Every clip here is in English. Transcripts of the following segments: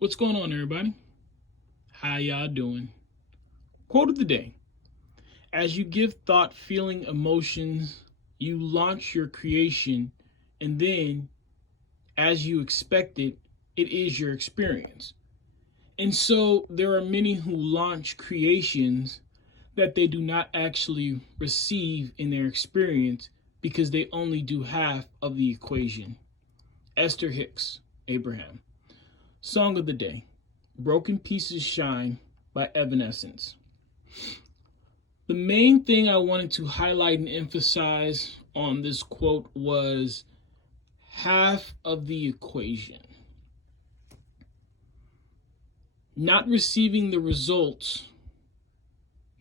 What's going on, everybody? How y'all doing? Quote of the day. As you give thought, feeling, emotions, you launch your creation, and then, as you expect it, it is your experience. And so there are many who launch creations that they do not actually receive in their experience because they only do half of the equation. Esther Hicks Abraham. Song of the day. Broken Pieces Shine by Evanescence. The main thing I wanted to highlight and emphasize on this quote was half of the equation. Not receiving the results,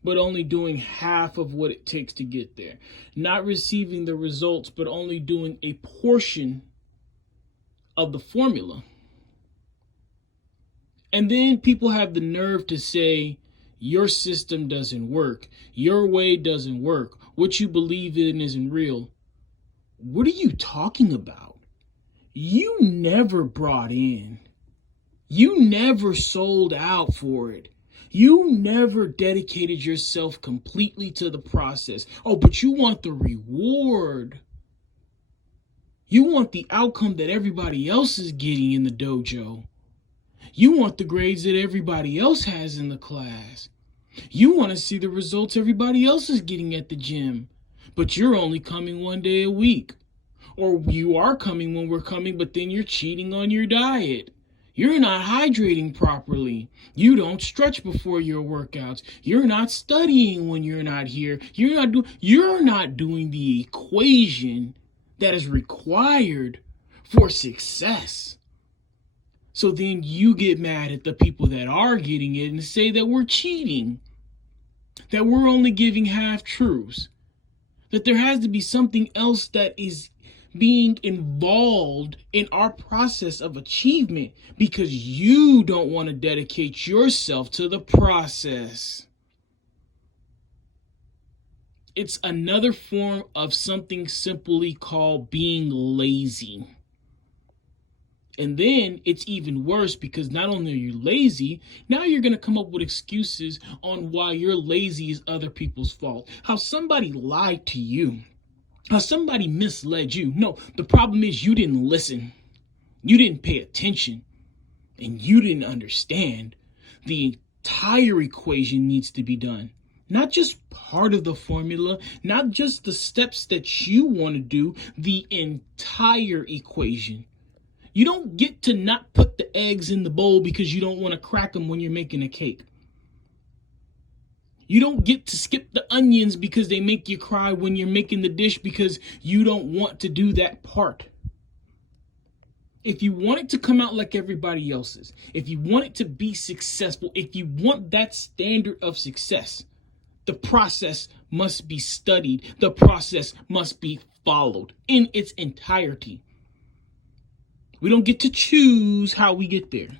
but only doing half of what it takes to get there. Not receiving the results, but only doing a portion of the formula. And then people have the nerve to say, your system doesn't work. Your way doesn't work. What you believe in isn't real. What are you talking about? You never brought in. You never sold out for it. You never dedicated yourself completely to the process. Oh, but you want the reward. You want the outcome that everybody else is getting in the dojo. You want the grades that everybody else has in the class. You want to see the results everybody else is getting at the gym. But you're only coming one day a week. Or you are coming when we're coming, but then you're cheating on your diet. You're not hydrating properly. You don't stretch before your workouts. You're not studying when you're not here. You're not doing the equation that is required for success. So then you get mad at the people that are getting it and say that we're cheating, that we're only giving half truths, that there has to be something else that is being involved in our process of achievement because you don't want to dedicate yourself to the process. It's another form of something simply called being lazy. And then it's even worse because not only are you lazy, now you're going to come up with excuses on why you're lazy is other people's fault. How somebody lied to you. How somebody misled you. No, the problem is you didn't listen. You didn't pay attention. And you didn't understand. The entire equation needs to be done. Not just part of the formula, not just the steps that you want to do, the entire equation. You don't get to not put the eggs in the bowl because you don't want to crack them when you're making a cake. You don't get to skip the onions because they make you cry when you're making the dish because you don't want to do that part. If you want it to come out like everybody else's, if you want it to be successful, if you want that standard of success, the process must be studied. The process must be followed in its entirety. We don't get to choose how we get there.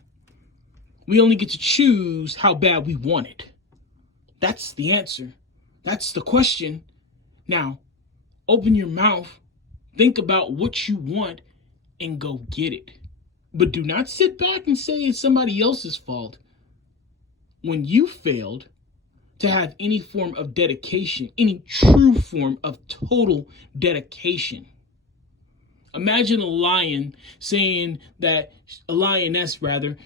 We only get to choose how bad we want it. That's the answer. That's the question. Now, open your mouth, think about what you want, and go get it. But do not sit back and say it's somebody else's fault. When you failed to have any form of dedication, any true form of total dedication, imagine a lioness,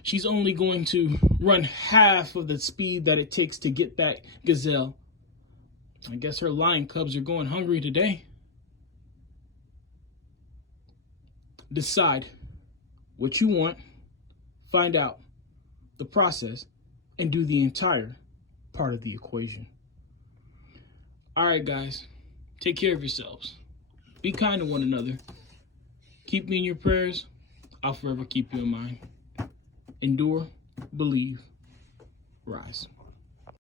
she's only going to run half of the speed that it takes to get that gazelle. I guess her lion cubs are going hungry today. Decide what you want, find out the process, and do the entire part of the equation. All right, guys, take care of yourselves. Be kind to one another. Keep me in your prayers. I'll forever keep you in mind. Endure, believe, rise.